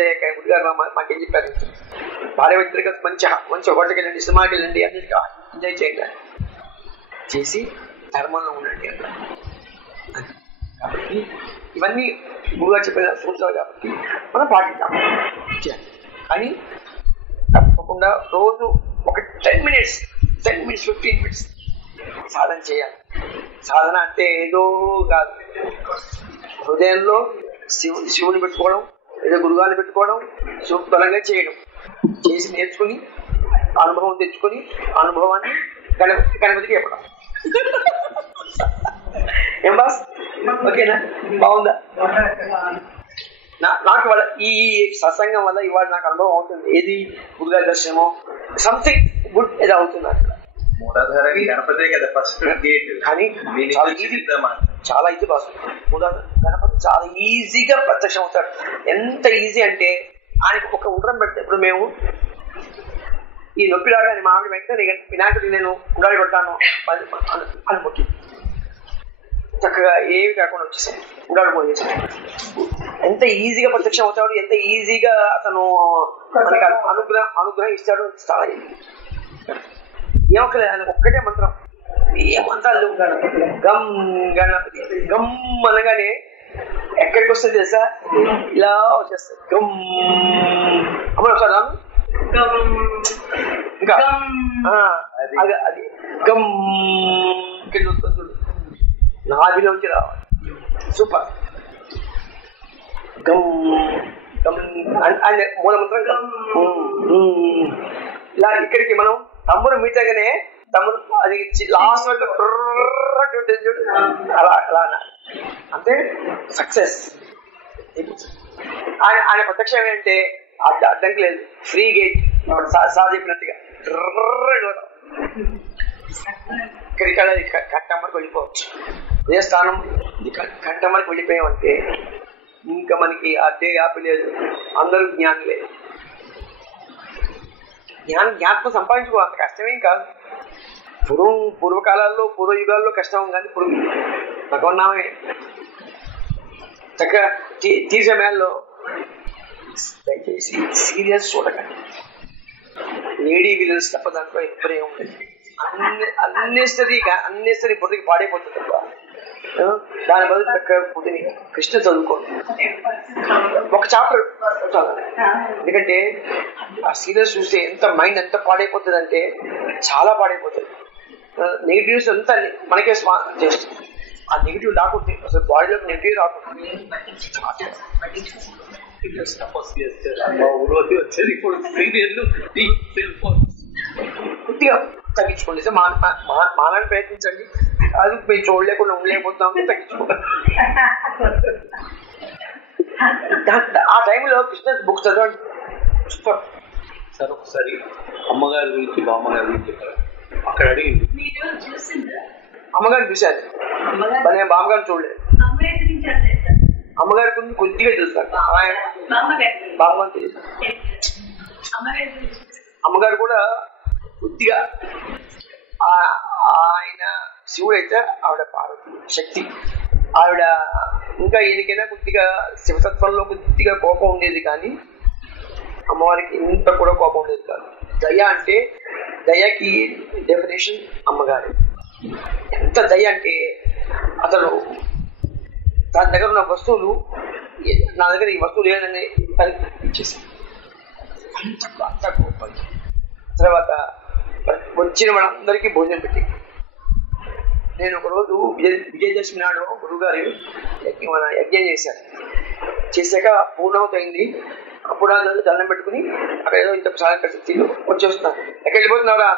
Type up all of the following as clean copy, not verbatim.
పెళ్ళయ్యాక గుడిగారు మాకేం చెప్పారు, భార్య వ్యక్తులుగా మంచి మంచి హోటల్కి వెళ్ళండి, సినిమాకి వెళ్ళండి, అన్నిటికీ ఎంజాయ్ చేయండి, చేసి ధర్మంలో ఉండండి అట్లా. కాబట్టి ఇవన్నీ గురువుగా చెప్పిన సూచనలు కాబట్టి మనం పాటిద్దాం. కానీ తప్పకుండా రోజు ఒక 10 minutes 15 minutes సాధన చేయాలి. సాధన అంటే ఏదో కాదు, హృదయంలో శివుని పెట్టుకోవడం, ఏదో గురుగాన్ని పెట్టుకోవడం, శివబలంగా చేయడం, చేసి నేర్చుకుని అనుభవం తెచ్చుకొని అనుభవాన్ని గణపతికి చెప్పడం. ఏం బాస్, ఓకేనా? బాగుందా? నాకు వాళ్ళ ఈ సత్సంగం వల్ల ఇవాళ నాకు అనుభవం అవుతుంది. ఏది గురుగారి దర్శనమో సంథింగ్ గుడ్ ఏదో అవుతుంది అక్కడ. కానీ చాలా ఈజీ బాస్, గణపతి చాలా ఈజీగా ప్రత్యక్షం అవుతాడు. ఎంత ఈజీ అంటే ఆయనకు ఒక ఉండ్రం పెడితే, ఇప్పుడు మేము ఈ నొప్పి రాగానే మా ఆవిడ వెంటనే వినాయకుడికి నేను ఉండాలి కొట్టాను అని మొక్కి చక్కగా ఏవి కాకుండా వచ్చేసాను, ఉండాలి పోయేసాను. ఎంత ఈజీగా ప్రత్యక్షం అవుతాడు, ఎంత ఈజీగా అతను మనకి అనుగ్రహం ఇస్తాడు. చాలా ఏమొక్కలేదు, ఆయన ఒక్కటే మంత్రం, ఏ మంత్రాలు గమ్ గణపతి గమ్ అనగానే ఎక్కడికి వస్తుంది తెలుసా? ఇలా వచ్చేస్తుంది గమ్. అమ్మ ఒకసారి ఇంకా అది గమ్ కింద వస్తుంది చూడు, నాభిలోంచి రావాలి. సూపర్. గమ్ గమ్ ఆయన మూల మంత్రం గమ్. ఇలా ఇక్కడికి మనం తమ్ముడు మీటగానే తమ్ముడు అది లాస్ట్ వరకు చూడు, అలా అలా అంటే సక్సెస్. ఆయన ప్రత్యక్షం ఏంటంటే అడ్డంకి లేదు, ఫ్రీ గేట్. సార్ చెప్పినట్టుగా ఇక్కడికి కట్టమ్మకి వెళ్ళిపోవచ్చు. అదే స్థానం కట్టమ్మకి వెళ్ళిపోయామంటే ఇంకా మనకి అడ్డే యాపి లేదు, అందరూ జ్ఞానులే. జ్ఞానం సంపాదించుకో, అంత కష్టమేం కాదు. పూర్వకాలాల్లో పూర్వయుగాల్లో కష్టం, కానీ ఇప్పుడు భగవన్నామే చక్కగా తీసే మేళలో దయచేసి సీరియస్ చూడకండి. లేడీ విలన్స్ తప్ప దాంట్లో ఎప్పుడే ఉండదు. అన్నేసరి బుర్రకి పాడైపోతుంది తప్ప దాని బదులు చక్కగా పుట్టిని కృష్ణ చదువుకోండి, ఒక చాప్టర్ చదవండి. ఎందుకంటే ఆ సీరియస్ చూస్తే ఎంత మైండ్ ఎంత పాడైపోతుంది అంటే చాలా పాడైపోతుంది. నెగిటివ్స్ అంతా మనకే చేస్తుంది. ఆ నెగిటివ్ రాకుంటే అసలు బాడీలోకి నెగిటివ్ రాకుండా కొద్దిగా తగ్గించుకోండి. మానాన్ని ప్రయత్నించండి. అది మేము చూడలేకుండా ఉండలేకపోతున్నాం, తగ్గించుకోండి. ఆ టైంలో కృష్ణ బుక్స్ చదవండి. Super sir. ఒకసారి అమ్మగారి గురించి బామ్మగారి గురించి చెప్పారు. అక్కడ అడిగింది అమ్మగారిని చూశాను, నేను బామ్మగారిని చూడలేదు. అమ్మగారి గురించి కొద్దిగా చూస్తాను, బామ్మగారిని తెలుసు. అమ్మగారు కూడా కొద్దిగా ఆయన శివుడు అయితే ఆవిడ పార్వతి శక్తి. ఆవిడ ఇంకా ఈయనకైనా కొద్దిగా శివతత్వంలో కొద్దిగా కోపం ఉండేది, కానీ అమ్మవారికి ఇంత కూడా కోపం ఉండేది కాదు. దయ అంటే, దయకి డెఫినేషన్ అమ్మగారు. ఎంత దయ అంటే అతను దాని దగ్గర ఉన్న వస్తువులు, నా దగ్గర ఈ వస్తువు లేదని ఇచ్చేసాను. అంత కోపం. తర్వాత వచ్చిన వాళ్ళందరికీ భోజనం పెట్టి, నేను ఒకరోజు విజయదశమి నాడు గురువుగారు మన యజ్ఞం చేశారు. చేశాక పూర్ణావతి అయింది. అప్పుడు అందరూ దండం పెట్టుకుని అక్కడ ఏదో ఇంత సాయం పెట్టి వచ్చేస్తున్నాను. ఎక్కడ వెళ్ళిపోతున్నారా?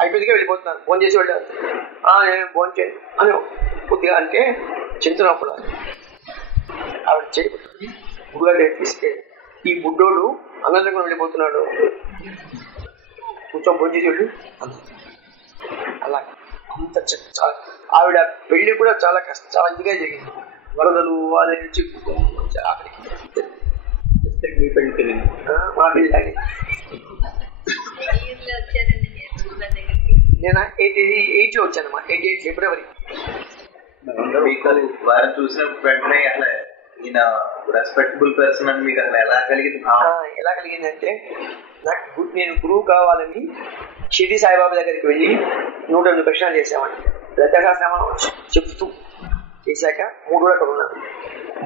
అయిపోయిందిగా వెళ్ళిపోతున్నాను, ఫోన్ చేసి వెళ్ళారు. నేను ఫోన్ చేయను అని కొద్దిగా అంటే చెందుతున్నప్పుడు ఆవిడ చేయబట్టి గురుగారు తీసుకెళ్ళి, ఈ బుడ్డోడు అన్నంగా వెళ్ళిపోతున్నాడు, కొంచెం భోజనం చేసి వెళ్ళు అలా. అంత ఆవిడ పెళ్లి కూడా చాలా చాలా ఇదిగా జరిగింది. వరదలు వాళ్ళ నుంచి మీ పెళ్లి మా పెళ్లి నేను 88 వచ్చానమ్మా. 88 ఫిబ్రవరి. వారిని చూసిన వెంటనే ఈయన రెస్పెక్టబుల్ పర్సన్ అని మీకు అసలు ఎలా కలిగింది? ఎలా కలిగిందంటే నాకు నేను గురువు కావాలని షిరిడి సాయిబాబా దగ్గరికి వెళ్ళి 108 ప్రశ్నలు చేసామండి. దశసహస్రనామం చెప్తూ చేశాక 3 రోజులు అక్కడ ఉన్నాను.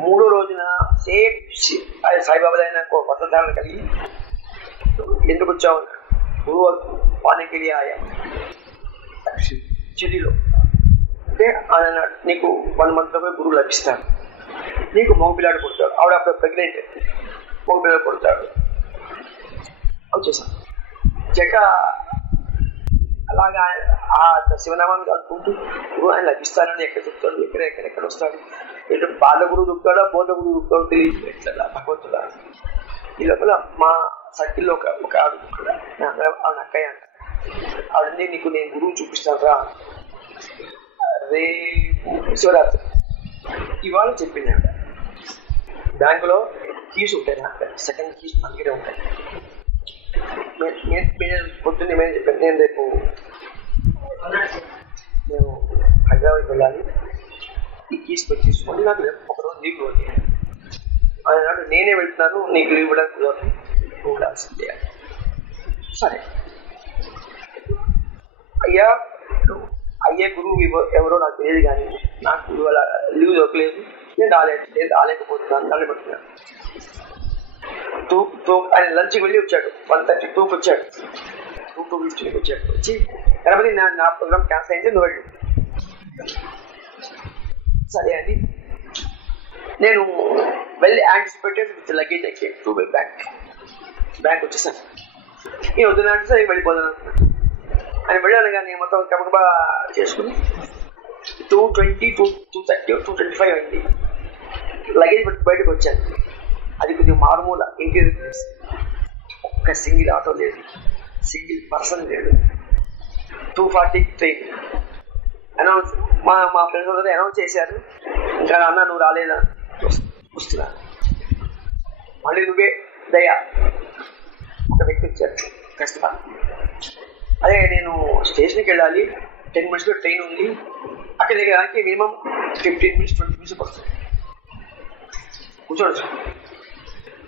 3వ రోజున సేమ్ సాయిబాబా దగ్గర నాకు వస్త్రధారణ కలిగి ఎందుకు వచ్చావు గురువు పానికి ఆయా షిరిడిలో అంటే ఆయన నీకు 1 month లో గురువు లభిస్తాడు, నీకు మగపిల్లాడు పుడతాడు, ఆవిడ అప్పుడు ప్రెగ్నెంట్, మగపిల్లాడు పుడతాడు. వచ్చేసాం చెక్క అలాగా ఆ శివనామాన్ని కలుపుకుంటూ గురువు ఆయన లభిస్తానని ఎక్కడ చెప్తాడు, ఎక్కడెక్కడ వస్తాడు, ఎటు బాల గురువు దుక్కుతాడో బోధ గురువు దుక్కుతాడో తెలియదు. ఎట్లా భగవంతుడా ఈ లోపల మా సర్కిల్లో ఒక ఆవిడ ఆవిడ అక్కయ్య అంట, ఆవిడ నీకు నేను గురువు చూపిస్తాను రా రేపు శివరాత్రి ఇవాళ చెప్పింది అంట. బ్యాంకులో కీస్ ఉంటాయి, నాకు సెకండ్ కీస్ మన దగ్గరే ఉంటాయి. పొద్దున్నే మేము చెప్పాను నేను రేపు నేను హైదరాబాద్ వెళ్ళాలి, ఈ కీస్ పెట్టి తీసుకోండి, నాకు రేపు ఒకరోజు లీవ్ ఇవ్వండి అన్నాడు. నేనే వెళ్తున్నాను, నీకు లీవ్ ఇవ్వడానికి కుదరదు, నువ్వు ఉండాల్సిందే. సరే అయ్యా అయ్యే గురువు ఎవరో నాకు తెలియదు, కానీ నాకు గురువు అలా లీవ్ దొరకలేదు, నేను రాలేకపోతున్నాను, తల్లి పట్టుకున్నాను. ఆయన లంచ్కి వెళ్ళి వచ్చాడు, 1:32కి వచ్చాడు, 2:15కి వచ్చాడు. వచ్చి గణపతి నా ప్రోగ్రామ్ క్యాన్సిల్ అయింది, నువ్వు వెళ్ళు. సరే అని నేను వెళ్ళి యాంటిసిపేటెడ్ విత్ లగేజ్ ఎక్కి 2 by బ్యాంక్ వచ్చేసాను. ఈ వద్దున అంటే సరే వెళ్ళిపోదాను అనుకున్నాను. ఆయన వెళ్ళాను కానీ మొత్తం కబకబా చేసుకుని 2:20, 2:30, 2:25 అయింది. లగేజ్ పెట్టి బయటకు వచ్చాను. అది కొద్దిగా మారుమూల ఇంటీరియర్ ప్లేస్, ఒక్క సింగిల్ ఆటో లేదు, సింగిల్ పర్సన్ లేడు. 2:40 ట్రైన్ అనౌన్స్, మా ఫ్రెండ్స్ అందరూ అనౌన్స్ చేశారు. ఇంకా అన్న నువ్వు రాలేదా, వస్తున్నా. మళ్ళీ నువ్వే దయా ఒక వ్యక్తి వచ్చారు కష్టం. అదే నేను స్టేషన్కి వెళ్ళాలి, 10 minutes ట్రైన్ ఉంది, అక్కడ దిగడానికి మినిమం 15 minutes 20 minutes పడుతుంది. కూర్చోవచ్చు.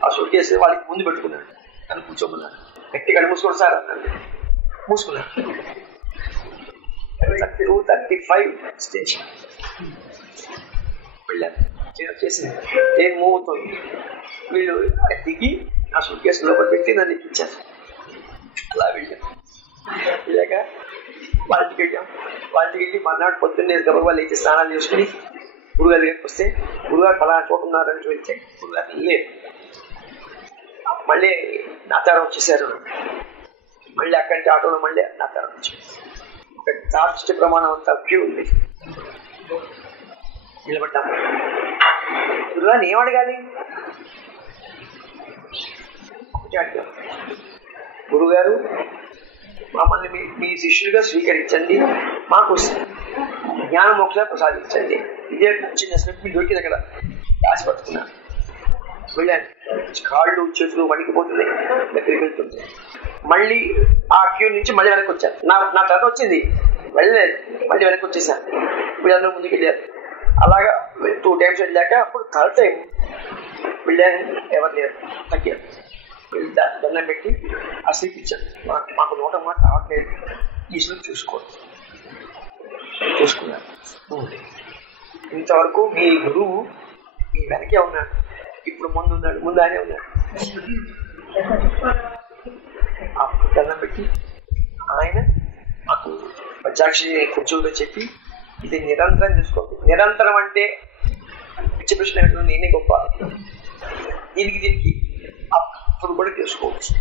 ఆ సూట్ కేసు వాళ్ళకి ముందు పెట్టుకున్నాను, నన్ను కూర్చోమన్నాను. గట్టిగా మూసుకోండి సార్ అన్నాను, మూసుకున్నాను. 2:35 స్టేషన్ వెళ్ళాను. వచ్చేసింది, ఏం మూవ్ అవుతుంది. వీళ్ళు దిగి ఆ సూట్ కేసు లోపల పెట్టి నన్ను ఎక్కించారు. అలా వెళ్ళాను. వెళ్ళాక వాళ్ళకి వెళ్ళి మర్నాడు పొద్దున్నే గబగబా లేచి స్నానాలు చేసుకుని గురుగారి దగ్గరికి వస్తే గురుగారు పలానా చోటు ఉన్నారని వెళ్తే గురుగారు లేదు. మళ్ళీ నాతారం వచ్చేసారు. మళ్ళీ అక్కడి నుంచి ఆటోలో మళ్ళీ నాతారం వచ్చారు. ఒక చార్జ్ ప్రమాణం అంతా క్యూ ఉంది. నిలబడ్డాము. గురుగారిని ఏం అడగాలి? ఒకటి అడిగారు, గురుగారు మమ్మల్ని మీ శిష్యులుగా స్వీకరించండి, మాకు జ్ఞాన మోక్షాలు ప్రసాదించండి. ఇదే చిన్న స్లిప్ మీ దొరికింది అక్కడ, రాసి పట్టుకున్నాను. వెళ్ళాను. కాళ్ళు చేతులు వణికిపోతున్నాయి, దగ్గరికి వెళ్తుంది. మళ్ళీ ఆ క్యూ నుంచి మళ్ళీ వెనక్కి వచ్చాను. నా తర్వాత వచ్చింది, వెళ్ళలేదు, మళ్ళీ వెనక్కి వచ్చేసాను. వీళ్ళందరూ ముందుకు వెళ్ళారు. అలాగా 2 times వెళ్ళాక అప్పుడు థర్డ్ టైం వెళ్ళాను, ఎవరు లేరు, తగ్గారు. దండం పెట్టి ఆ స్లిప్ ఇచ్చాను. మాకు నోట మాట రావట్లేదు, ఈ స్లిప్ చూసుకున్నాను. ఇంతవరకు మీ గురువు మీ వెనకే ఉన్నాడు, ఇప్పుడు ముందు ఆయనే ఉన్నాడు. అప్పుడు దండం పెట్టి ఆయన మాకు పంచాక్షి కూర్చోగా చెప్పి ఇది నిరంతరం చూసుకోండి. నిరంతరం అంటే పిచ్చి ప్రశ్న నేనే గొప్ప, దీనికి అప్పుడు కూడా చేసుకోవచ్చు,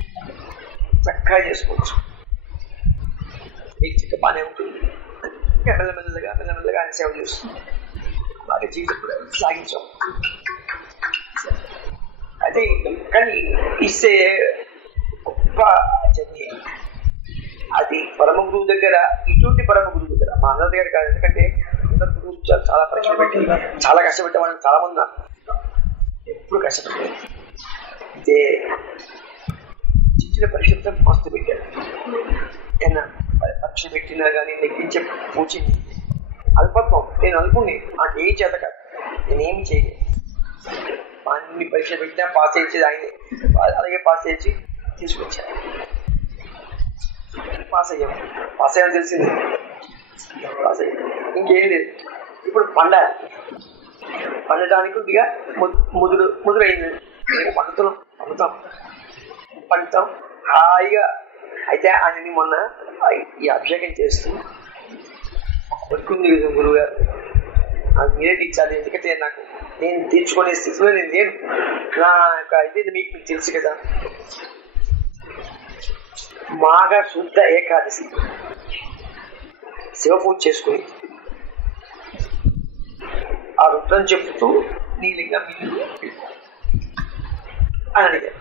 చక్కగా చేసుకోవచ్చు, మీకు చక్క బాగానే ఉంటుంది. మెల్లమెల్లగా ఆయన సేవ చేస్తుంది. బాగా జీవితం కూడా సాగించాం. అదే కానీ ఇస్తే గొప్ప జర్నీ. అది పరమ గురువు దగ్గర, ఇటువంటి పరమ గురువు దగ్గర, మా అందరి దగ్గర కాదు. ఎందుకంటే అందరు గురువు చాలా పరీక్షలు పెట్టి చాలా కష్టపెట్టే వాళ్ళని చాలా మంది ఉన్నారు, ఎప్పుడు కష్టపడలేదు. ఇదే చిన్న పరీక్షతో మస్తు పెట్టారు. ఏనా పరీక్ష పెట్టినా కానీ నెగ్గించే పూచిని అల్పత్వం. నేను అనుకుని నాకు ఏం చేత కాదు, నేనేమి చేయలేదు. అన్ని పరీక్షలు పెట్టినా పాస్ చేయించేది ఆయనే. అలాగే పాస్ చేయించి తీసుకొచ్చాను. పాస్ అయ్యామని తెలిసింది. పాస్ అయ్యాం, ఇంకేం లేదు. ఇప్పుడు పండటానికి కొద్దిగా ముదురైంది. పండుతాం హాయిగా. అయితే ఆయనని మొన్న ఈ అభిషేకం చేస్తూ వర్కుంది గురువు గారు, నాకు మీరే తీర్చాలి, ఎందుకంటే నాకు నేను తీర్చుకునే స్థితిలో నేను లేను. నా యొక్క ఇది మీకు తెలుసు కదా, మాఘ శుద్ధ ఏకాదశి శివ పూజ చేసుకుని ఆ రుద్రం చెప్తూ నీ లింగం అని అడిగారు.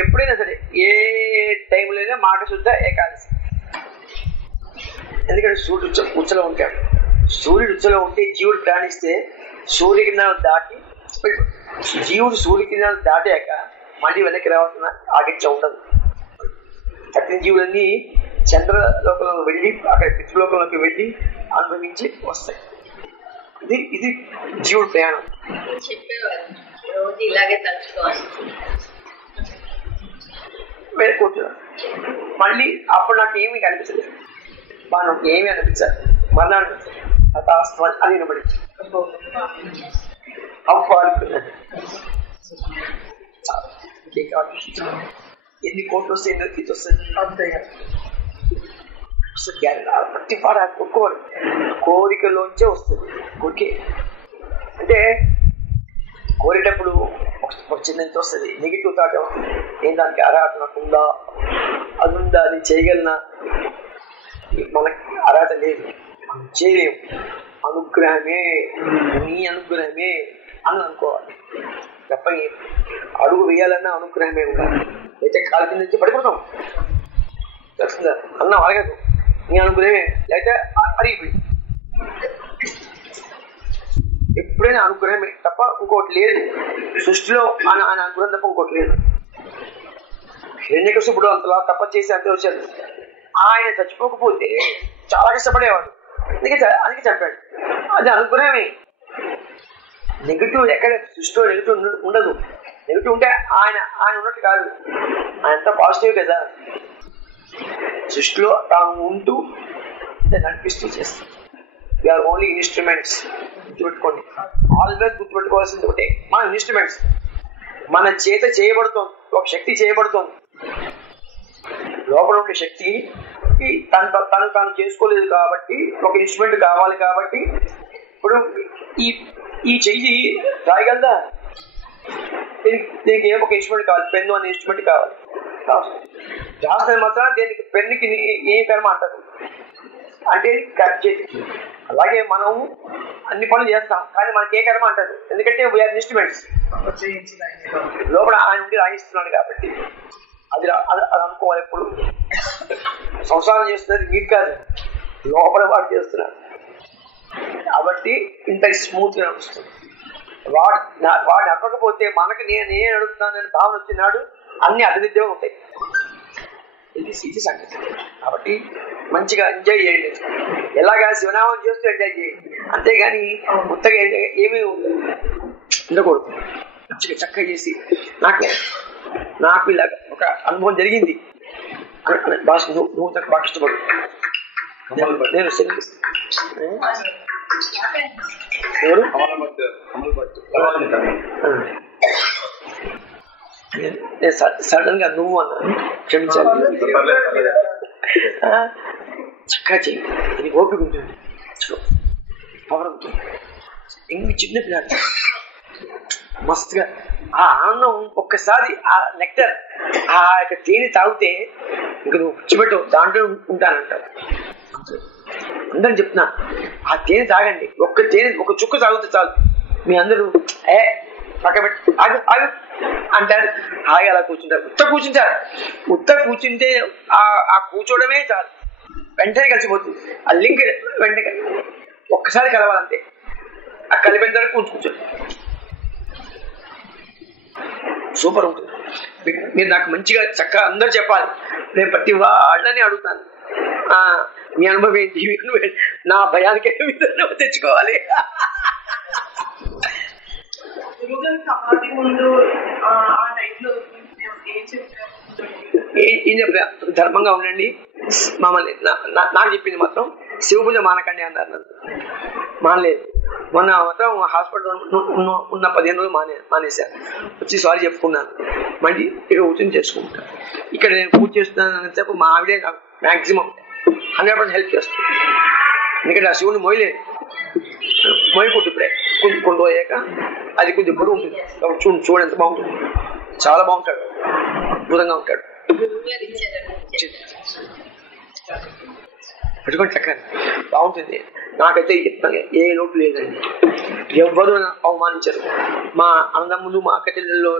ఎప్పుడైనా సరే ఏ టైంలో అయినా మాఘ శుద్ధ ఏకాదశి. ఎందుకంటే సూర్యుడు ఉచ్చలో ఉంటాడు. సూర్యుడు ఉచ్చలో ఉంటే జీవుడు ప్రాణిస్తే సూర్యకిరణాలు దాటి, జీవుడు సూర్యకిరణాలు దాటాక మళ్ళీ వెనక్కి రావాల్సిన ఆగిత్యం ఉండదు. తక్కిన జీవులన్నీ చంద్రలోకంలోకి వెళ్ళి అక్కడ పితృలోకంలోకి వెళ్ళి అనుభవించి వస్తాయి. ఇది జీవుడు ప్రయాణం. వేరే కూర్చున్నాను. మళ్ళీ అప్పుడు నాకు ఏమీ కనిపించలేదు. మనం ఏమీ అనిపించాలి. మర్నాడు హతాస్త్వం అని వినబడి అనుకున్నాను. ఎన్ని కోట్లు వస్తాయి, ఎన్ని ఇది వస్తుంది అంతే. ప్రతి పాట కొనుక్కోవాలి. కోరికలోంచే వస్తుంది. కోరికే అంటే కోరేటప్పుడు వచ్చింది ఎంత వస్తుంది. నెగిటివ్ థాట్ ఏం దానికి అర్హత నాకుందా, అది ఉందా, అది చేయగలనా, మనకి అర్హత లేదు, మనం చేయలేము, అనుగ్రహమే, నీ అనుగ్రహమే అని అనుకోవాలి తప్ప అడుగు వేయాలన్నా అనుగ్రహమే ఉండాలి. అయితే కాలు కింద నుంచి పడిపోతాం. తెలుస్తుందా? అన్నం అడగదు, నీ అనుగ్రహమే, లేకపోతే అరిగిపోయి. ఎప్పుడైనా అనుగ్రహమే తప్ప ఇంకోటి లేదు. సృష్టిలో ఆయన అనుగ్రహం తప్ప ఇంకోటి లేదు. హిరణ్యకశిపుడు అంతలా తప్ప చేసి అంత వచ్చాడు. ఆయన చచ్చిపోకపోతే చాలా కష్టపడేవాడు. అందుకే చంపాడు. అది అనుగ్రహమే. నెగిటివ్ ఎక్కడ సృష్టిలో నెగిటివ్ ఉండదు. నెగిటివ్ ఉంటే ఆయన ఉన్నట్టు కాదు. ఆయన అంతా పాజిటివ్ కదా. సృష్టిలో తాను ఉంటూ నడిపిస్తూ చేస్తాం. We are only instruments. గుర్తుపెట్టుకోండి, ఆల్వేస్ గుర్తుపెట్టుకోవాల్సింది ఒకటే, మన ఇన్స్ట్రుమెంట్స్. మన చేత చేయబడుతోంది, ఒక శక్తి చేయబడుతోంది. లోపల ఉండే శక్తి తను చేసుకోలేదు కాబట్టి ఒక ఇన్స్ట్రుమెంట్ కావాలి. కాబట్టి ఇప్పుడు ఈ చెయ్యి రాయగలదా? దీనికి ఏమో ఒక ఇన్స్ట్రుమెంట్ కావాలి, పెన్ను అనే ఇన్స్ట్రుమెంట్ కావాలి. రాసిన మాత్రం దీనికి పెన్నుకి ఏ కర్మ అంటారు అంటే చేతికి. అలాగే మనం అన్ని పనులు చేస్తాం, కానీ మనకి ఏ కర్మ అంటారు, ఎందుకంటే వీఆర్ ఇన్స్ట్రుమెంట్స్. లోపల ఆయన ఉండి రాయిస్తున్నాడు కాబట్టి అది అనుకోవాలి. ఎప్పుడు సంసారం చేస్తున్నది మీరు కాదు, లోపల వాడు చేస్తున్నాడు. కాబట్టి ఇంత స్మూత్ గా నడుస్తుంది. వాడిని అడగకపోతే మనకి నేను అడుగుతున్నానని భావన వచ్చినాడు, అన్ని అభివృద్ధిగా ఉంటాయి. ఇది సంగతి. కాబట్టి మంచిగా ఎంజాయ్ చేయండి. ఎలాగా శివనామం చేస్తూ ఎంజాయ్ చేయండి, అంతేగాని కొత్తగా ఏమీ ఉండకూడదు. మంచిగా చక్కగా చేసి నాకు ఇలా ఒక అనుభవం జరిగింది. భాష నువ్వు బాగా ఇష్టపడు. నేను సడన్ గా నువ్వు అన్నాను, క్షమించాలి. చక్కగా చెయ్యి, ఇది ఓపిక ఉంటుంది, పవర్ ఉంటుంది. ఇంక చిన్న పిల్లాడు మస్తుగా ఆ ఆనందం ఒక్కసారి ఆ నెక్టర్ ఆ యొక్క తేనె తాగితే ఇంక నువ్వు కూర్చోబెట్టు, దాంట్లో ఉంటానంటావు. అందరం చెప్తున్నా, ఆ తేనె తాగండి. ఒక చుక్క తాగితే చాలు. మీ అందరూ పక్క పెట్టి ఆగు ఆగు అంటారు. హాయి అలా కూర్చుంటారు. ఉత్త కూర్చుంటే ఆ కూర్చోవడమే చాలు, వెంటనే కలిసిపోతుంది. ఆ లింక్ వెంటనే ఒక్కసారి కలవాలంతే. ఆ కలిపిన తర్వాత కూర్చోండి, సూపర్ ఉంటుంది. మీరు నాకు మంచిగా చక్కగా అందరూ చెప్పాలి. నేను ప్రతి వాళ్ళని అడుగుతాను, మీ అనుభవం ఏంటి, నా భయానికి తెచ్చుకోవాలి. యోగం సమాధి ముందు ఆ టైంలో ఏం చెప్తారు? ఏం చెప్పా, ధర్మంగా ఉండండి మమ్మల్ని. నాకు చెప్పింది మాత్రం శివ పూజ మానకండి అన్నారు. నన్ను మానలేదు. మొన్న మాత్రం హాస్పిటల్ ఉన్న 15 రోజులు మానేశాను. వచ్చి సారీ చెప్పుకున్నాను. మళ్ళీ ఇక్కడ కూర్చొని చేసుకుంటాను. ఇక్కడ నేను పూజ చేస్తున్నాను చెప్పి మా ఆవిడే నాకు మ్యాక్సిమం 100% హెల్ప్ చేస్తుంది. ఎందుకంటే ఆ శివుని మోయలేదు, మోయకూడదు. ఇప్పుడే కొంచెం పోయాక అది కొంచెం బరువు ఉంటుంది. చూడండి ఎంత బాగుంటుంది, చాలా బాగుంటాడు, అద్భుతంగా ఉంటాడు. పెట్టుకోండి చక్కగా బాగుంటుంది. నాకైతే ఏ లోటు లేదండి. ఎవ్వరూ అవమానించరు. మా అన్నదమ్ములు మా అక్క చెల్లెల్లో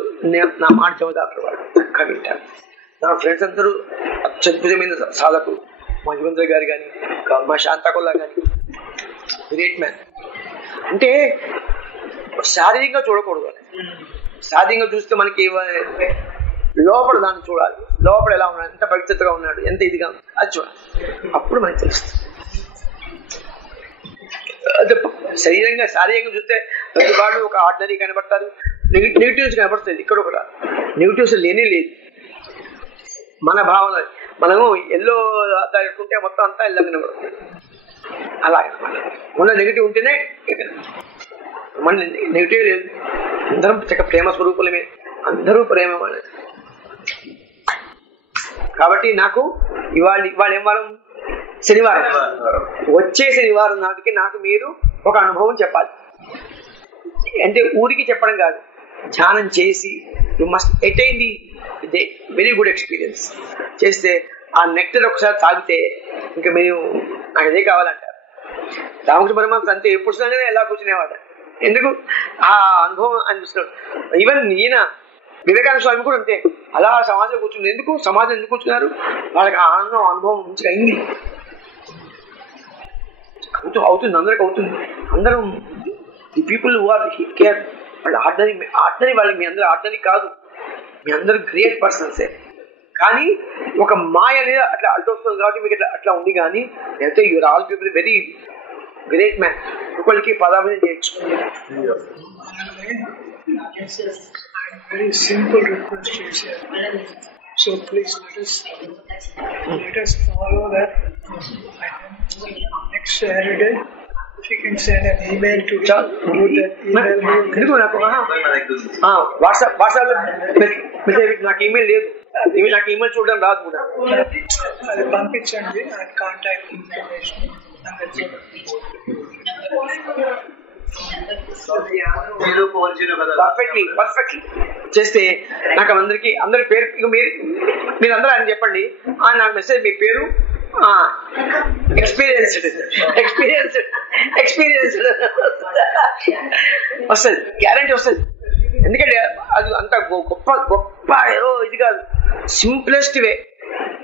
నా మాట చెబుతారు, వాళ్ళు చక్కగా వింటారు. నా ఫ్రెండ్స్ అందరూ అత్యద్భుతమైన సాధకులు. మా యువంతర్ గారు కానీ, మా శాంతకొల్లా కానీ, గ్రేట్ మ్యాన్. అంటే శారీరకంగా చూడకూడదు. శారీరకంగా చూస్తే మనకి లోపల దాన్ని చూడాలి. లోపల ఎలా ఉన్నాడు, ఎంత పవిత్రతగా ఉన్నాడు, ఎంత ఇదిగా అది చూడాలి. అప్పుడు మనకి తెలుస్తుంది. శారీరంగా చూస్తే ప్రతి వాళ్ళు ఒక ఆర్డినరీ కనబడతారు, నెగిటివ్స్ కనబడుతుంది. ఇక్కడ ఒక నెగిటివ్స్ లేనే లేదు. మన భావన మనము ఎల్లో పెట్టుకుంటే మొత్తం అంతా ఎల్లో కనబడుతుంది. అలా ఉన్న నెగిటివ్ ఉంటేనే మన నెగిటివ్ లేదు. అందరం ప్రేమ స్వరూపులమే, అందరూ ప్రేమ. కాబట్టి నాకు ఇవాళ ఏం వారం? శనివారం. వచ్చే శనివారం నాటికి నాకు మీరు ఒక అనుభవం చెప్పాలి. అంటే ఊరికి చెప్పడం కాదు, ధ్యానం చేసి you must attain the very good experience చేస్తే ఆ నెక్టర్ ఒకసారి తాగితే ఇంకా మీరు నాకు అదే కావాలంటారు. రామకృష్ణ పరమహంస అంతే, ఎప్పుడు చూసినా ఎలా కూర్చునేవాడు. ఎందుకు ఆ అనుభవం అనిపిస్తున్నాడు. ఈవెన్ ఈయన వివేకానంద స్వామి కూడా అంతే, అలా సమాజంలో కూర్చున్నారు. ఎందుకు సమాజం ఎందుకు కూర్చున్నారు? వాళ్ళకి ఆనందం అనుభవం మంచిగా అయింది. అవుతుంది, అందరికి అవుతుంది. అందరం the people who are care వాళ్ళు ఆర్డినరీ వాళ్ళు. మీ అందరూ ఆర్డినరీ కాదు, మీ అందరూ గ్రేట్ పర్సన్సే. కానీ ఒక మాయ అనేది అట్లా అడ్డొస్తుంది కాబట్టి మీకు అట్లా ఉంది. కానీ అయితే you are all people very great man. ఒకరికి పదాభినం చేయొచ్చు. Very simple request is here. So please let us follow that. Next Saturday, if you can send an email to me, that email. WhatsApp లో నాకు ఈమెయిల్ లేదు, నాకు email చూడడం రాదు కూడా. అది పంపించండి, కాంటాక్ట్ ఇన్ఫర్మేషన్. పర్ఫెక్ట్లీ చేస్తే నాకు అందరి పేరు మీరు అందరూ ఆయన చెప్పండి. నాకు మెసేజ్ మీ పేరు ఎక్స్పీరియన్స్డ్ వస్తుంది, గ్యారంటీ వస్తుంది. ఎందుకంటే అది అంత గొప్ప ఏదో ఇది కాదు, సింప్లెస్ట్ వే.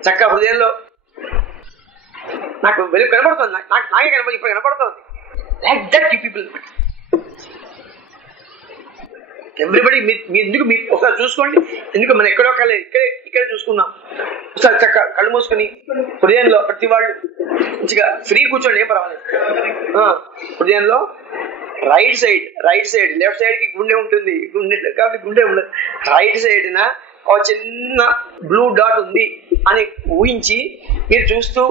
చక్క హృదయంలో నాకు వెలుగు కనబడుతుంది, నాకే ఇప్పుడు కనబడుతుంది. Like that you people everybody. ఎందుకు మీరు ఒకసారి చూసుకోండి. ఎందుకు మనం ఎక్కడో ఇక్కడే చూసుకున్నాం. ఒకసారి చక్క కళ్ళు మూసుకొని హృదయంలో ప్రతి వాళ్ళు మంచిగా ఫ్రీ కూర్చోండి, ఏం పర్వాలేదు. హృదయంలో రైట్ సైడ్ లెఫ్ట్ సైడ్ కి గుండె ఉంటుంది, కాబట్టి గుండె ఉండదు. రైట్ సైడ్ నా ఒక చిన్న బ్లూ డాట్ ఉంది అని ఊహించి మీరు చూస్తూ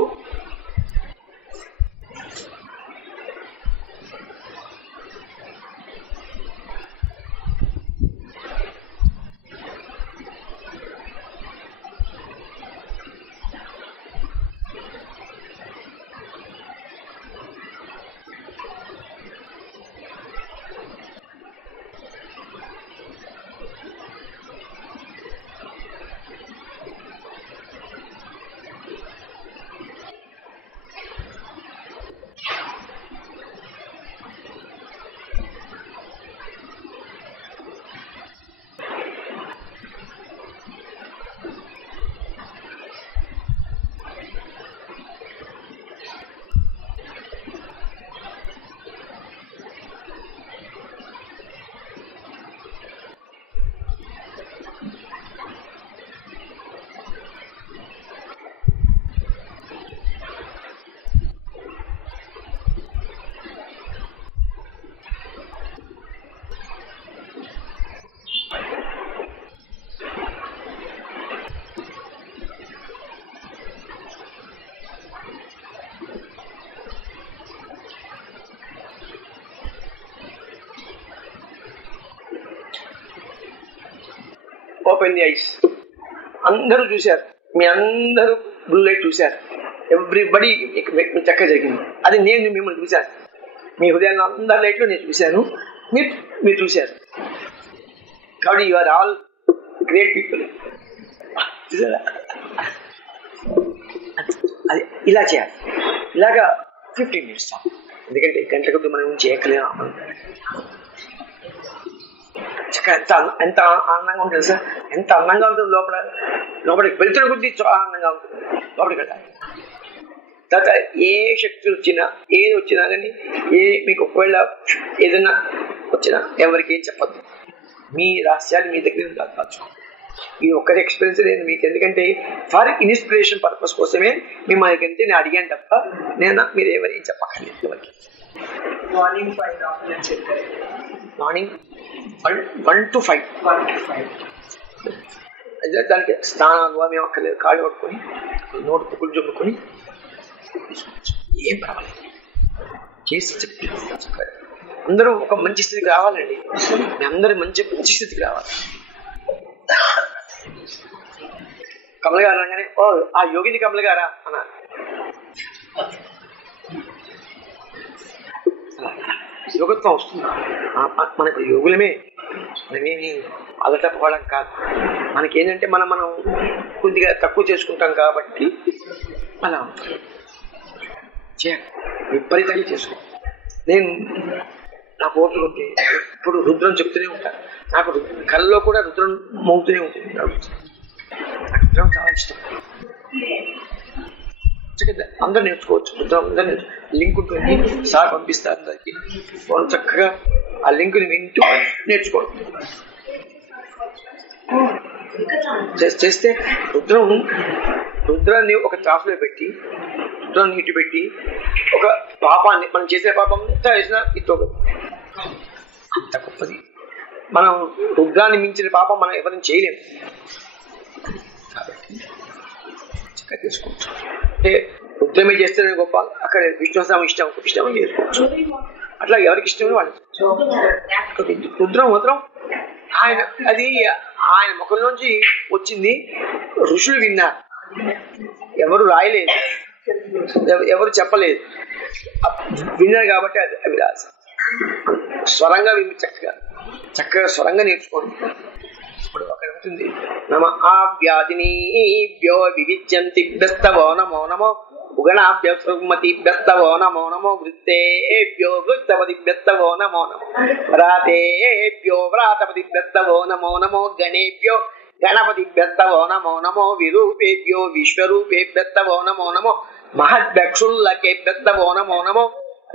ఓపెన్ ది ఐస్. అందరూ చూశారు, మీ అందరూ బ్లూ లైట్ చూశారు. ఎవ్రీబడి చక్కగా జరిగింది. అది నేను మిమ్మల్ని చూశాను. మీ హృదయాన్ని అందరి లైట్లు నేను చూశాను, మీరు చూశారు. కాబట్టి you are all great people. అది ఇలా చేయాలి. ఇలాగా 15 minutes ఎందుకంటే గంటల కొద్ది మనం చేయగలిగాం. ఎంత ఆనందంగా ఉంటుంది సార్, ఎంత అందంగా ఉంటుంది. లోపలికి వెళ్తున్న కొద్దీ చాలా ఆనందంగా ఉంటుంది. లోపలికి వెళ్ళాలి. తర్వాత ఏ శక్తి వచ్చినా ఏది వచ్చినా కానీ మీకు ఒకవేళ ఏదైనా వచ్చినా ఎవరికి ఏం చెప్పద్దు. మీ రహస్యాలు మీ దగ్గర దాచుకోండి. ఇది ఒక్కరి ఎక్స్పీరియన్స్ లేదు మీకు. ఎందుకంటే ఫర్ ఇన్స్పిరేషన్ పర్పస్ కోసమే మిమ్మల్ని కంటే నేను అడిగాను తప్ప మీరు ఎవరేం చెప్పక్కర్లేదు ఎవరికి. మార్నింగ్ 1 to 5 దానికి స్నానాలు అవి అక్కర్లేదు. కాళ్ళు పట్టుకొని నోటు పుక్కులు జమ్ముకొని ఏం పర్వాలేదు చేసి అందరూ ఒక మంచి స్థితికి రావాలండి. మీ అందరూ మంచి స్థితికి రావాలి. కమల్ గారు అనగానే ఓ ఆ యోగిని కమల్ గారా అన్నారు. యోగత్వం వస్తుంది. మనకు యోగులమే, మనమేమి అలటపోవడం కాదు. మనకేంటంటే మనం కొద్దిగా తక్కువ చేసుకుంటాం కాబట్టి అలా విపరీతంగా చేసుకో. నేను నాకు ఓపిక ఉంటే ఇప్పుడు రుద్రం చెప్తూనే ఉంటాను. నాకు కళ్ళలో కూడా రుద్రం మోగుతూనే ఉంటుంది. నాకు రుద్రం చాలా ఇష్టం. అందరూ నేర్చుకోవచ్చు. రుద్రం అందరూ లింక్ ఉంటుంది, సార్ పంపిస్తారు అందరికి. వాళ్ళు చక్కగా ఆ లింకుని వింటూ నేర్చుకోవడం చేస్తే రుద్రాన్ని ఒక త్రాసులో పెట్టి రుద్రాన్ని ఇటు పెట్టి ఒక పాపాన్ని మనం చేసే పాపం చేసిన ఇటు అంత గొప్పది. మనం రుద్రాన్ని మించిన పాపం మనం ఎవరిని చేయలేము. కాబట్టి చక్కగా చేసుకోవచ్చు. అంటే రుద్రమే చేస్తేనే గొప్ప, అక్కడ విష్ణుస్వామి ఇష్టం ఇష్టం చేసుకోవచ్చు. అట్లా ఎవరికి ఇష్టం వాళ్ళు. రుద్రం మాత్రం ఆయన ముఖంలోంచి వచ్చింది. ఋషులు విన్నారు, ఎవరు రాయలేదు, ఎవరు చెప్పలేదు, విన్నారు. కాబట్టి అవి రాసి స్వరంగా చక్కగా స్వరంగా నేర్చుకోండి. ఇప్పుడు అక్కడ ఉంటుంది నమ ఆవ్యాధినీభ్యో వివిజ్యంతి భ్యస్తవో నమో నమో ఉగణాభ్య సృమతిభ్యస్తవో నమో నమో వృత్తేభ్యో వృత్తపతిభ్యస్తవో నమో నమో వ్రాతేభ్యో వ్రాతపతిభ్యస్తవో నమో నమో గణేభ్యో గణపతిభ్యస్తవో నమో నమో విరూపేభ్యో విశ్వరూపేభ్యస్తవో నమో నమో మహద్భక్షుల్లకేభ్యస్తవో నమో నమో.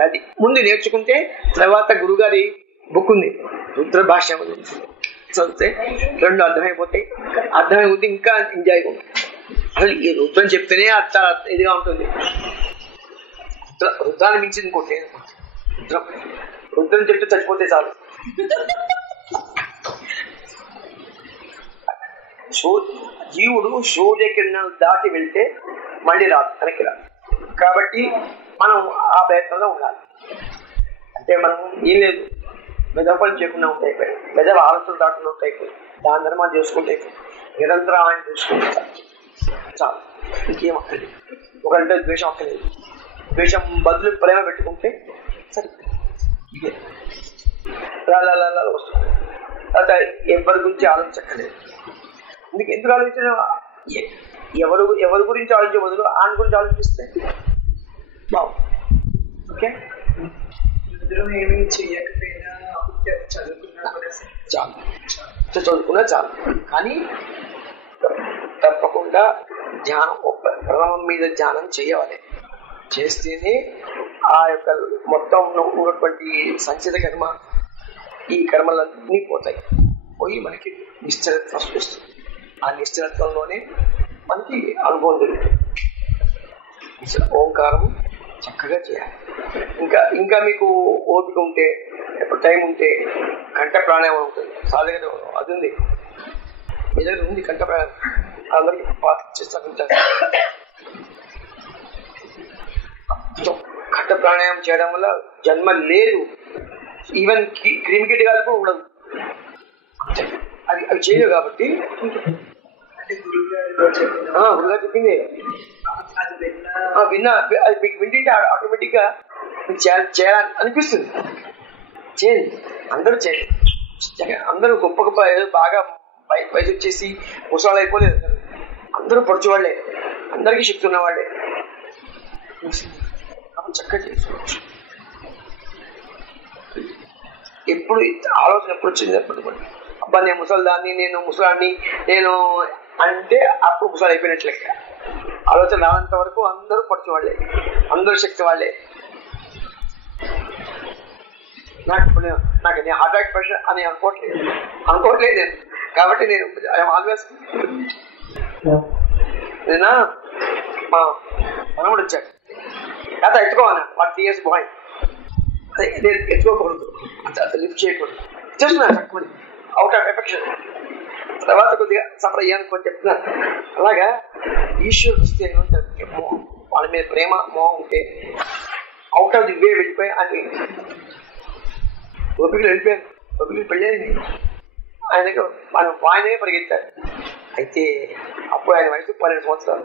అది ముందు నేర్చుకుంటే తర్వాత గురుగారి బుక్ ఉంది రుద్ర భాష చదివితే 2 అర్థమైపోతాయి. అర్థమైపోతే ఇంకా ఎంజాయ్గా ఉంటుంది. అసలు ఈ రుద్రం చెప్తేనే చాలా ఇదిగా ఉంటుంది. రుద్రాన్ని మించింది ఇంకోటి రుద్రం చెప్తే చచ్చిపోతే చాలు. జీవుడు సూర్యకిరణాలు దాటి వెళ్తే మళ్ళీ రాదు, వెనక్కి రాదు. కాబట్టి మనం ఆ ప్రయత్నంలో ఉండాలి. అంటే మనం ఏం లేదు, మెదపలు చేయకుండా ఉంటాయి, మెదవ ఆలోచనలు దాటుకుండా ఉంటాయి, దాని ధర్మాలు చేసుకుంటే నిరంతరం ఆయన చూసుకుంటారు చాలు. ఇంకేం అక్కర్లేదు. ఒకరితో ద్వేషం అక్కర్లేదు. ద్వేషం బదులు ప్రేమ పెట్టుకుంటే సరే వస్తుంది. తర్వాత ఎవరి గురించి ఆలోచించక్కర్లేదు. ఎందుకు ఆలోచించిన ఎవరి గురించి ఆలోచించే బదులు ఆయన గురించి ఆలోచిస్తే బాగుంది. ఓకే, ఏమీ చెయ్యకపోయినా చదువుకున్నా చాలు. కానీ తప్పకుండా ధ్యానం ప్రణవం మీద ధ్యానం చేయవాలి. చేస్తేనే ఆ యొక్క మొత్తం ఉన్నటువంటి సంచిత కర్మ, ఈ కర్మలన్నీ పోయి మనకి నిశ్చలత్వం వస్తుంది. ఆ నిశ్చలత్వంలోనే మనకి అనుభవం జరుగుతుంది. ఓంకారం చక్కగా చేయాలి. ఇంకా మీకు ఓపిక ఉంటే, ఎప్పుడు టైం ఉంటే కంఠ ప్రాణాయామం ఉంటుంది. సాధన అది ఉంది, మీ దగ్గర ఉంది కంఠ ప్రాణాయామం. అందరికీ చేస్తారు. కంఠ ప్రాణాయామం చేయడం వల్ల జన్మ లేదు. ఈవెన్ క్రిమికీటకాలు కూడా ఉండదు. అవి చేయలేవు కాబట్టి అంటే గురుగారు చెప్పింది విన్నా, అది మీకు వింటుంటే ఆటోమేటిక్ గా మీకు చేయాలని అనిపిస్తుంది. చేయండి, అందరూ చేయండి. అందరూ గొప్ప గొప్ప ఏదో బాగా వయసు వచ్చేసి ముసలాళ్ళు అయిపోలేదు, అందరూ పడుచువాళ్లే, అందరికీ శక్తి ఉన్నవాళ్లే. చక్కగా చేసుకోవచ్చు. ఎప్పుడు ఆలోచన ఎప్పుడు వచ్చింది అబ్బా నేను ముసలిదాన్ని, నేను ముసలాన్ని, నేను అంటే అప్పుడు ముసలి అయిపోయినట్లు లెక్క. ఆలోచన రానంత వరకు అందరూ పడుచువాళ్లే, అందరూ శక్తి వాళ్ళే. నాకు నేను హార్ట్ అటాక్ పేషెంట్ అని అనుకోవట్లేదు నేను. కాబట్టి నేను ఆల్వేస్ నేనా మా మనముడు వచ్చాడు అత ఎత్తుకోవాలా 40 years బాయ్, నేను ఎత్తుకోకూడదు, అసలు లిఫ్ట్ చేయకూడదు, చేస్తున్నాను తక్కువ అవుట్ ఆఫ్ ఎఫెక్షన్. తర్వాత కొద్దిగా సఫర్ అయ్యాను కొన్ని చెప్తున్నాను. అలాగా ఈశ్వరుడు వస్తే వాళ్ళ మీద ప్రేమ మోహం ఉంటే అవుట్ ఆఫ్ ది వే వెళ్ళిపోయి అని ఓపికలు వెళ్ళిపోయాను. ఓపికలు పెళ్ళేది ఆయనకు ఆయనే పరిగెత్తాడు. అయితే అప్పుడు ఆయన వయసు 12 సంవత్సరాలు.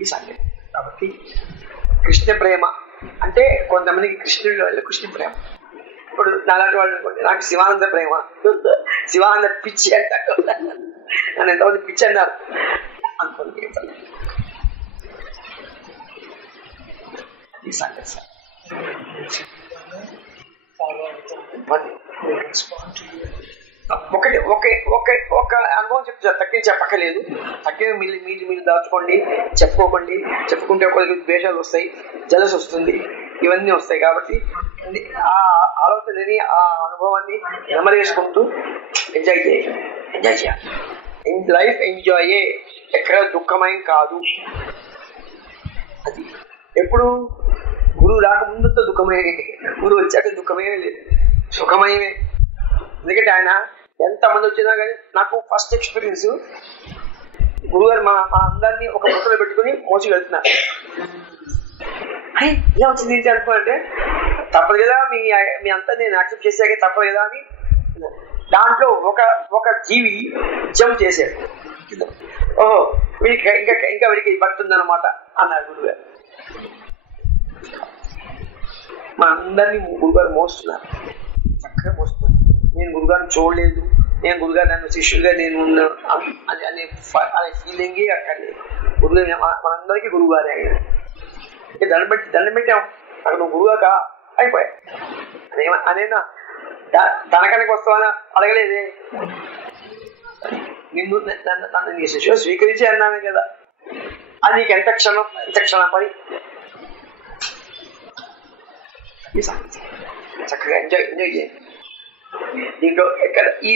ఈ సంగతి కాబట్టి కృష్ణ ప్రేమ అంటే కొంతమందికి కృష్ణుడి వల్ల కృష్ణ ప్రేమ. ఇప్పుడు నాలాంటి వాళ్ళు అనుకోండి, నాకు శివానంద ప్రేమ, శివానంద పిచ్చి అంటారు, నన్ను ఎంతమంది పిచ్చి అన్నారు అనుకోండి. ఈ సంగతి సార్ ఒక అనుభవం చెప్తా, తక్కిన చెప్పక్కలేదు. తక్కిన మీరు దాచుకోండి, చెప్పుకోకండి. చెప్పుకుంటే ఒకరికి ద్వేషాలు వస్తాయి, జలస్ వస్తుంది, ఇవన్నీ వస్తాయి. కాబట్టి ఆ ఆలోచనని ఆ అనుభవాన్ని నెమరేసుకుంటూ ఎంజాయ్ చేయాలి. లైఫ్ ఎంజాయే, ఎక్కడ దుఃఖమయం కాదు. అది ఎప్పుడు గురువు రాకముందంతా దుఃఖమే, గురువు వచ్చాక దుఃఖమే లేదు, సుఖమయమే. ఎందుకంటే ఆయన ఎంతమంది వచ్చినా కానీ నాకు ఫస్ట్ ఎక్స్పీరియన్స్ గురుగారు మా అందరినీ ఒక ఫోటోలో పెట్టుకుని మోసి వెళ్తున్నారు. ఇలా వచ్చింది ఏంటి అనుకోంటే తప్పదు కదా, మీ అంతా నేను యాక్సెప్ట్ చేశాక తప్పదు కదా అని దాంట్లో ఒక జీవి జంప్ చేశాడు. ఓహో వీడికి ఇంకా వీడికి పడుతుందన్నమాట అన్నారు గురుగారు. మా అందరినీ గురుగారు మోస్తున్నారు, చక్కగా మోస్తున్నారు. నేను గురుగారిని చూడలేదు, నేను గురుగారు నన్ను శిష్యుడిగా నేను అనే ఫీలింగే అక్కడ లేదు. గురుగారు మనందరికీ గురువుగారే ఆయన. దండం పెట్టాం అక్కడ నువ్వు గురువుగా అయిపోయా అనేనా తనకనకి వస్తావని అడగలేదే. నన్ను నీ శిష్యుడు స్వీకరించి అన్నామే కదా, అది నీకు ఎంత క్షణం పని. చక్కగా ఎంజాయ్ చేయండి.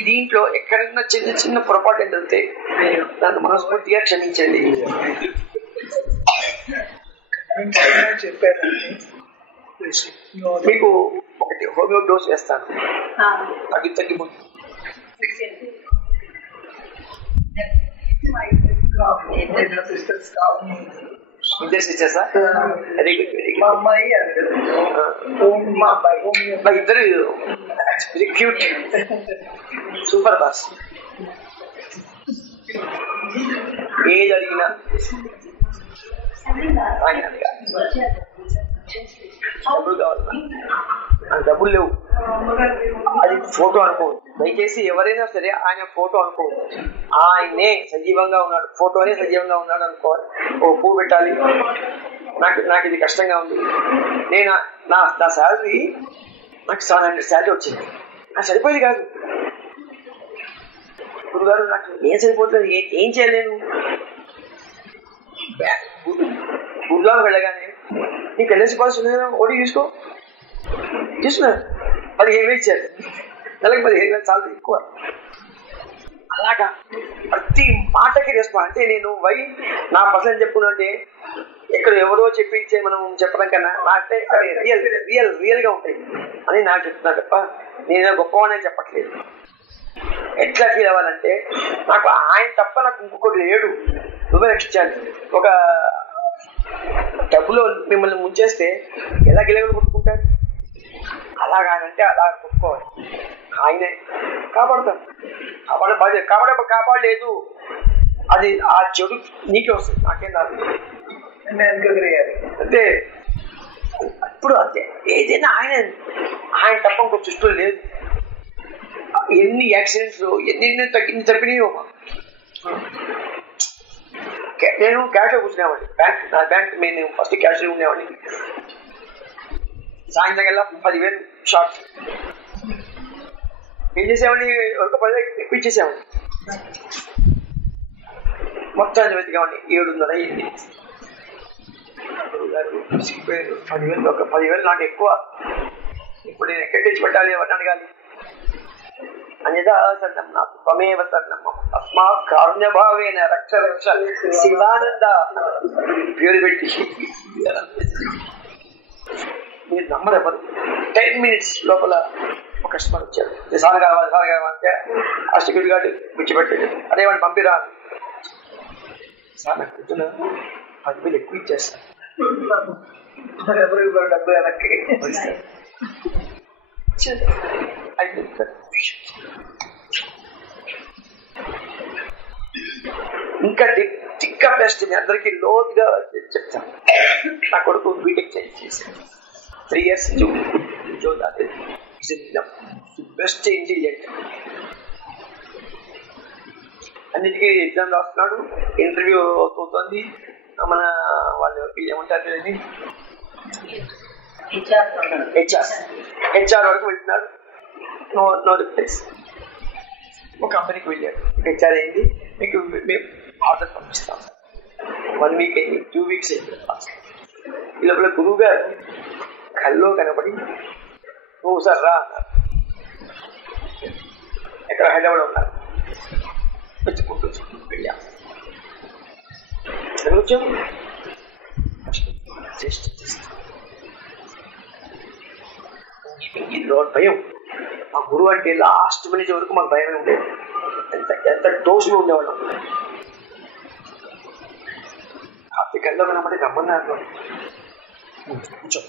దీంట్లో ఎక్కడన్నా చిన్న పొరపాటు ఏంటంటే నన్ను మనస్ఫూర్తిగా క్షమించండి. మీకు ఒకటి హోమియో డోస్ వేస్తాను, తగ్గిపోతుంది. ఇద్దరు సిస్టర్సా? Very good, very good. మా ఇద్దరు వెరీ క్యూట్, సూపర్ బాస్. ఏది అడిగినా డబ్బులు కావాలి, డబ్బులు లేవు, అది ఫోటో అనుకోవద్దు దయచేసి. ఎవరైనా సరే ఆయన ఫోటో అనుకోవద్దు, ఆయనే సజీవంగా ఉన్నాడు, ఫోటోనే సజీవంగా ఉన్నాడు అనుకోవాలి. ఓ పువ్వు పెట్టాలి, నాకు ఇది కష్టంగా ఉంది. నేను నా శాలరీ నాకు 700 శాలరీ వచ్చింది, నాకు సరిపోయేది కాదు. గురుగారు నాకు ఏం సరిపోతుంది, ఏం చేయలేను. గురుగారు వెళ్ళగానే నీకు ఎల్ఐసి పాలసీ ఉంది కదా, ఓడి తీసుకున్నా 15,000 ఇచ్చారు, నెలకి 15,000 చాలా ఎక్కువ. అలాగా ప్రతి మాటకి రెస్పాన్స్. అంటే నేను నా పర్సన్ చెప్పుకున్నా అంటే ఎక్కడ ఎవరో చెప్పి మనం చెప్పడం కన్నా నాకంటే రియల్ గా ఉంటాయి అని నాకు చెప్తున్నా తప్ప నేను గొప్పవానే చెప్పట్లేదు. ఎట్లా ఫీల్ అవ్వాలంటే నాకు ఆయన తప్ప నాకు ఇంకొకటి లేడు, నువ్వే రక్షించాలి. ఒక డబ్బులో మిమ్మల్ని ముంచేస్తే ఎలా గిలగలు కొట్టుకుంటారు? అలాగానంటే అలా కొట్టుకోవాలి. ఆయనే కాపాడతాడు. కాపాడలేదు అది ఆ చెడు నీకే వస్తుంది, నాకేం రాదు అంతే. ఇప్పుడు అంతే, ఏదైనా ఆయన తప్ప ఇంకో సృష్టిలో లేదు. ఎన్ని యాక్సిడెంట్స్ ఎన్ని తప్పినాయో. నేను క్యాష్ లో కూర్చునేవాడిని, బ్యాంక్ నేను ఫస్ట్ క్యాష్ లో ఉండేవాడిని. సాయంత్రం కల్లా 10,000 షార్ట్ ఏం చేసేవాడిని, ఒక 10,000 ఎక్కువ ఇచ్చేసేవాడిని. మొత్తం వెతికేవాడిని. 7:30 అయింది. 10,000 ఒక 10,000 నాకు ఎక్కువ. ఇప్పుడు నేను ఎక్కడ తెచ్చి పెట్టాలి, ఎవరిని అడగాలి? అన్యదా సన్నం నాకు త్వమేవ సన్నం అస్మాత్ కారుణ్యభావేన రక్ష రక్ష శివానంద పేరు పెట్టి మీరు నమ్మరెవరు. 10 minutes లోపల ఒక కస్టమర్ వచ్చాడు. సార్ కావాలంటే ఆ సెక్యూరిటీ గార్డు విడిచిపెట్టాడు. అదే వాడిని పంపిరా. సార్ నాకు పొద్దున 10,000 ఎక్కువ ఇచ్చేస్తాను. డబ్బు వెనక్కి ఇంకా టిక్క బెస్ట్ అందరికి లోతుగా చెప్తాను. నా కొడుకు బీటెక్ చేశాను 3 years బెస్ట్ ఇంటెలిజెంట్. అన్నిటికీ ఎగ్జామ్ రాస్తున్నాడు, ఇంటర్వ్యూ అవుతుంది. మన వాళ్ళు ఏమంటారు, హెచ్ఆర్ వరకు వెళ్తున్నాడు. No replace. ఒక కంపెనీకి వెళ్ళాడు. హెచ్ఆర్ అయింది, మీకు మేము ఆర్డర్ పంపిస్తాం. 1 week అయింది, 2 weeks అయింది. ఈ లోపల గురువు గారు కల్లో కనబడి నువ్వు సార్ రా అన్నారు. ఎక్కడ హైదరాబాద్ ఉన్నారు. వచ్చుకుంటూ వెళ్ళాం. వచ్చాం భయం. మా గురువు అంటే లాస్ట్ మినిట్ వరకు మాకు భయమే ఉండేది. ఎంత డోసులు ఉండేవాళ్ళం. కాఫీ కల్లో కనబడి రమ్మన్నారు. కూర్చో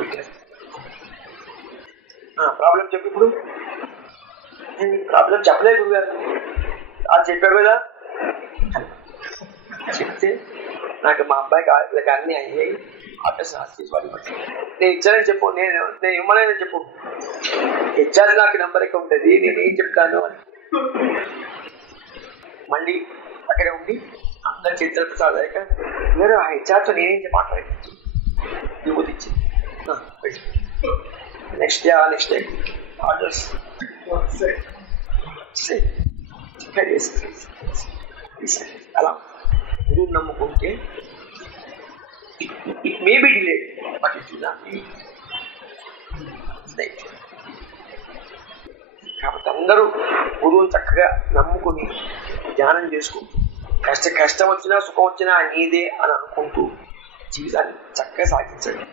పెట్టారు. ప్రాబ్లం చెప్పు. ఇప్పుడు నేను మీకు ప్రాబ్లం చెప్పలేదు గురువు గారు. అది చెప్పారు కదా. చెప్తే నాకు మా అబ్బాయికి అన్నీ అయ్యాయి. ఆర్డర్స్ వాడి నేను ఇచ్చానని చెప్పు. నేను ఇవ్వలేదని చెప్పు. ఇచ్చారు నాకు నెంబర్ ఎక్కువ ఉంటుంది, నేనేం చెప్తాను అని. మళ్ళీ అక్కడే ఉండి అందరి చేతులు ప్రసాదాక వేరే ఆ హెచ్ఆర్తో నేనేం మాట్లాడి యూత్ ఇచ్చింది. నెక్స్ట్ డే ఆర్డర్స్ అలా గురువు నమ్ముకుంటే it may be delayed, but it will not be light. కాబట్టి అందరూ గురువుని చక్కగా నమ్ముకుని ధ్యానం చేసుకుంటూ కష్టం వచ్చినా సుఖం వచ్చినా నీదే అని అనుకుంటూ జీవితాన్ని చక్కగా సాగించండి.